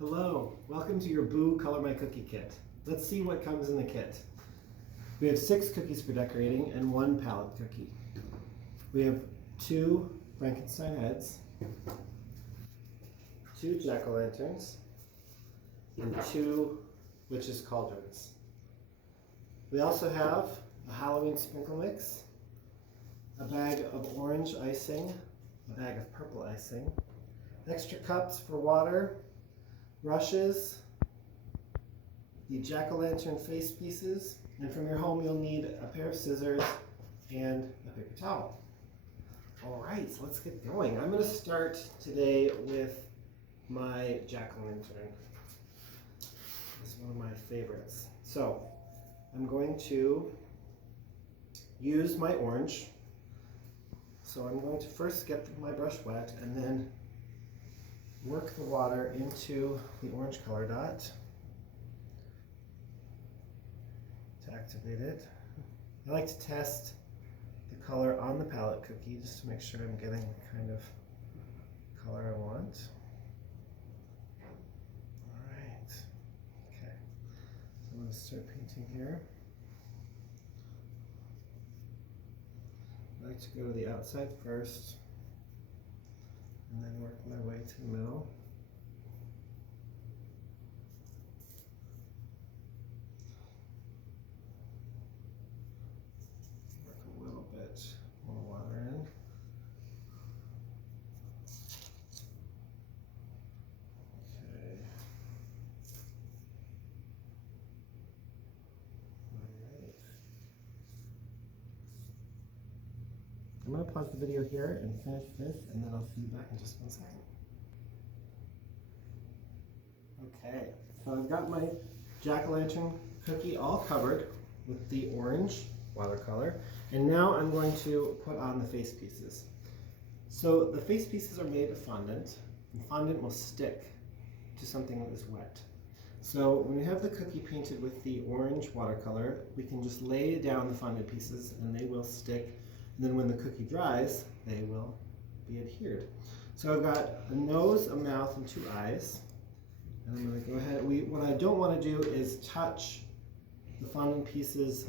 Hello, welcome to your Boo Color My Cookie kit. Let's see what comes in the kit. We have 6 cookies for decorating and 1 palette cookie. We have 2 Frankenstein heads, 2 jack-o'-lanterns, and 2 witches' cauldrons. We also have a Halloween sprinkle mix, a bag of orange icing, a bag of purple icing, extra cups for water, brushes, the jack-o'-lantern face pieces, and from your home you'll need a pair of scissors and a paper towel. Alright, so let's get going. I'm going to start today with my jack-o'-lantern. This is one of my favorites. So, I'm going to use my orange. So I'm going to first get my brush wet and then work the water into the orange color dot to activate it. I like to test the color on the palette cookie just to make sure I'm getting the kind of color I want. Alright, okay, so I'm going to start painting here. I like to go to the outside first and then work my way to the middle. Work a little bit more water in. Okay. Alright. I'm going to pause the video here and finish this, and then I'll see you back in just 1 second. Okay, so I've got my jack-o'-lantern cookie all covered with the orange watercolor, and now I'm going to put on the face pieces. So the face pieces are made of fondant, and fondant will stick to something that is wet. So when we have the cookie painted with the orange watercolor, we can just lay down the fondant pieces and they will stick. And then when the cookie dries, they will be adhered. So I've got a nose, a mouth, and 2 eyes. And I'm going to go ahead. What I don't want to do is touch the fondant pieces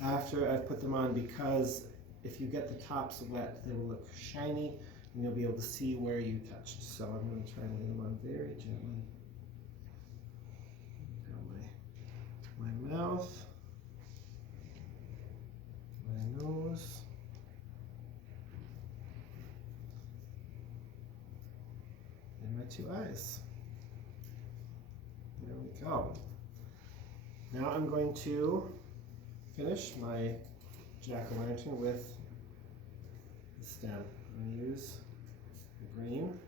after I've put them on, because if you get the tops wet, they will look shiny and you'll be able to see where you touched. So I'm going to try and lay them on very gently. Got my mouth, my nose, and my 2 eyes. There we go. Now I'm going to finish my jack-o'-lantern with the stem. I'm going to use the green.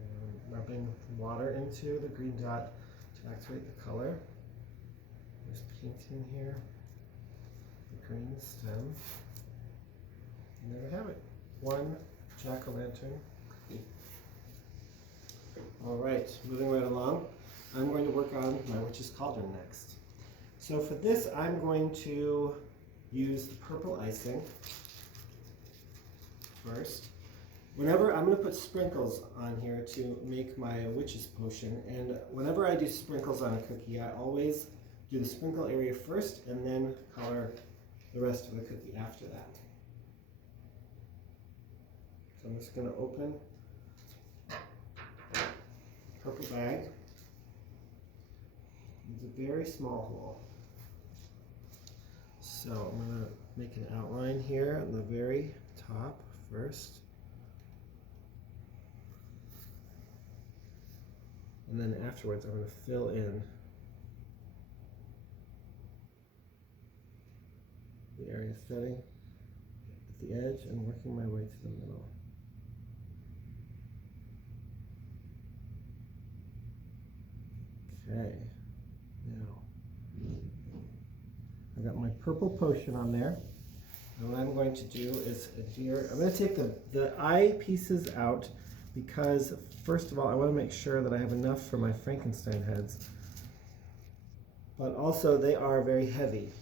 And rubbing water into the green dot to activate the color. Just painting here the green stem. And there we have it. 1 jack-o'-lantern cookie. Alright, moving right along, I'm going to work on my witch's cauldron next. So for this, I'm going to use the purple icing first. I'm going to put sprinkles on here to make my witch's potion, and whenever I do sprinkles on a cookie, I always do the sprinkle area first and then color the rest of the cookie after that. So I'm just going to open purple bag. It's a very small hole. So I'm going to make an outline here on the very top first. And then afterwards I'm going to fill in the area, starting at the edge and working my way to the middle. Okay, now I've got my purple potion on there, and what I'm going to do is adhere. I'm going to take the eye pieces out because, first of all, I want to make sure that I have enough for my Frankenstein heads, but also they are very heavy,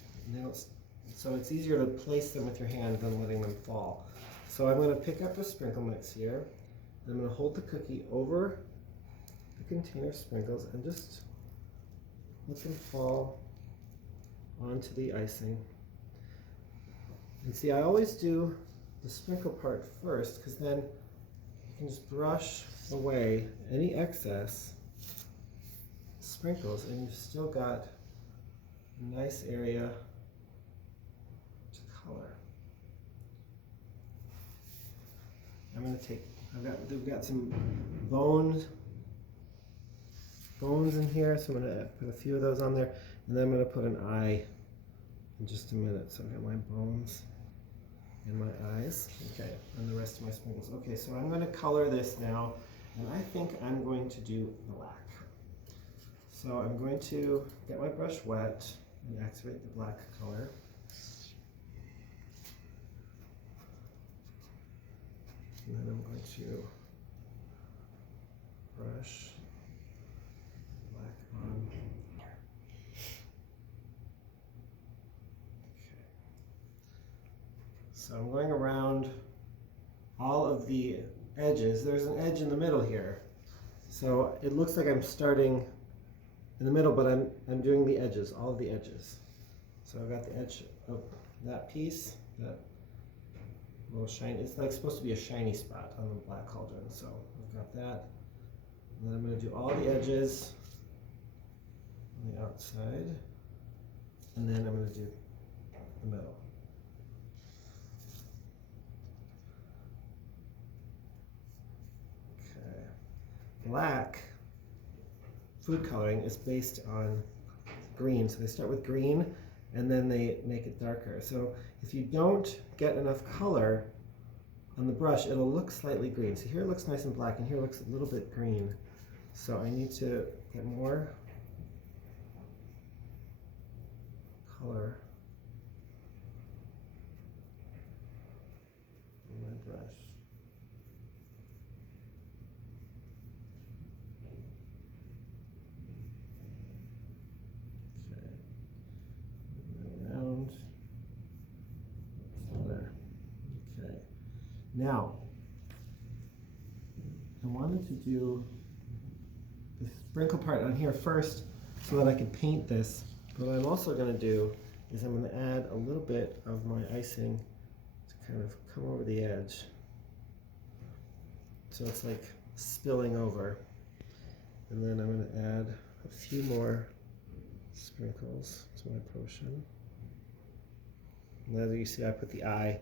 so it's easier to place them with your hand than letting them fall. So I'm going to pick up a sprinkle mix here, I'm going to hold the cookie over the container sprinkles and just let them fall onto the icing. And see, I always do the sprinkle part first because then you can just brush away any excess sprinkles and you've still got a nice area to color. I'm going to take, we've got some bones in here, so I'm going to put a few of those on there, and then I'm going to put an eye in just a minute. So I've got my bones and my eyes, okay, and the rest of my sprinkles. Okay, so I'm going to color this now, and I think I'm going to do black. So I'm going to get my brush wet and activate the black color. And then I'm going to brush black on. Okay. So I'm going around all of the edges. There's an edge in the middle here. So it looks like I'm starting in the middle, but I'm doing the edges, all of the edges. So I've got the edge of that piece, that little shiny, it's like supposed to be a shiny spot on the black cauldron. So I've got that. And then I'm going to do all the edges on the outside. And then I'm going to do the middle. Okay. Black food coloring is based on green. So they start with green and then they make it darker. So if you don't get enough color on the brush, it'll look slightly green. So here it looks nice and black, and here it looks a little bit green. So I need to get more color on my brush. Now, I wanted to do the sprinkle part on here first so that I could paint this. But what I'm also going to do is I'm going to add a little bit of my icing to kind of come over the edge. So it's like spilling over. And then I'm going to add a few more sprinkles to my potion. And as you see, I put the eye.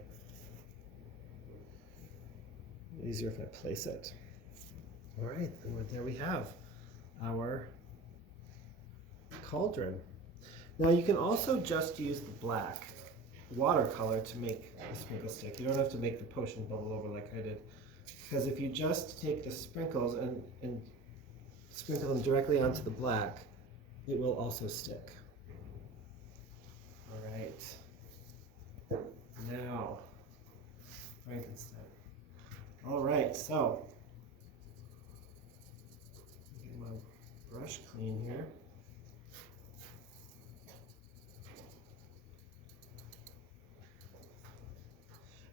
Easier if I place it. All right, and there we have our cauldron. Now you can also just use the black watercolor to make the sprinkle stick. You don't have to make the potion bubble over like I did. Because if you just take the sprinkles and sprinkle them directly onto the black, it will also stick. All right. Now, Frankenstein. All right, so get my brush clean here.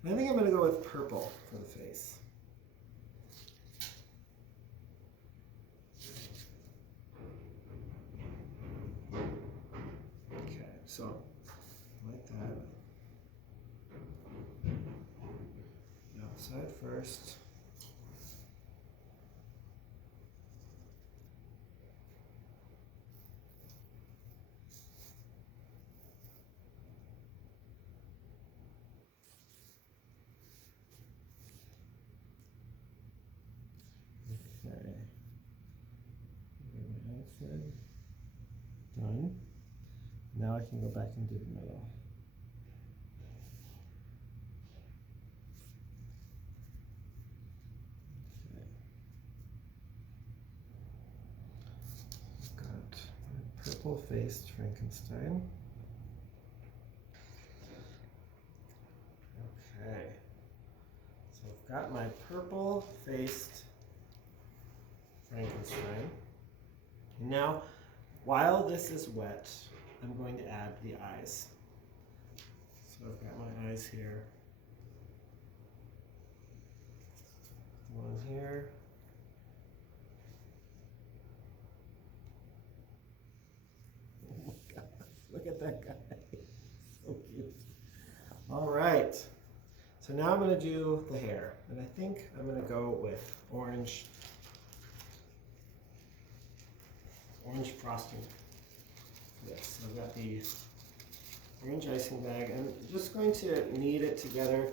I think I'm going to go with purple for the face. Okay, so like that. The outside first. Done. Now I can go back and do the middle. Okay. Got purple-faced Frankenstein. Okay. So I've got my purple-faced Frankenstein. Now, while this is wet, I'm going to add the eyes. So I've got my eyes here. One here. that guy. So cute. All right. So now I'm going to do the hair. And I think I'm going to go with orange frosting for this. So I've got the orange icing bag. I'm just going to knead it together.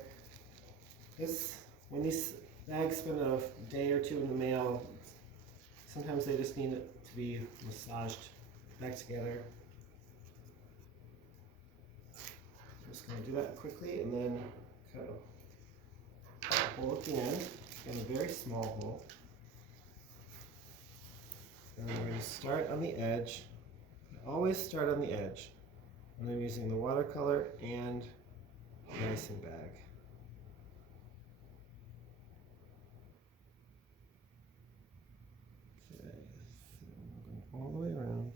When these bags spend a day or two in the mail, sometimes they just need it to be massaged back together. I'm just going to do that quickly and then cut a hole at the end, and a very small hole. And then we're going to start on the edge. I always start on the edge when I'm using the watercolor and the icing bag. Okay, so I'm going all the way around.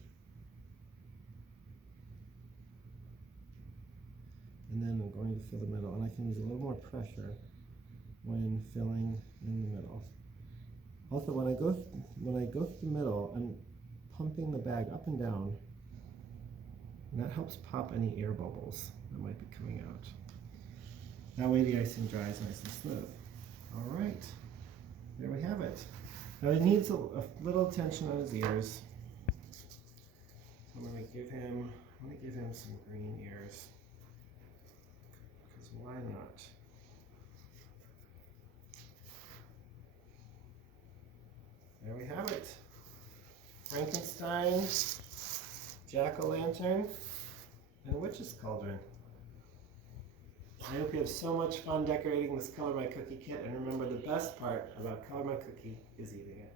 And then I'm going to fill the middle, and I can use a little more pressure when filling in the middle. Also, when I go through the middle, I'm pumping the bag up and down, and that helps pop any air bubbles that might be coming out. That way the icing dries nice and smooth. All right, there we have it. Now he needs a little attention on his ears. So I'm going to give him some green ears. Because why not? There we have it. Frankenstein, jack-o'-lantern, and witch's cauldron. I hope you have so much fun decorating this Color My Cookie kit, and remember, the best part about Color My Cookie is eating it.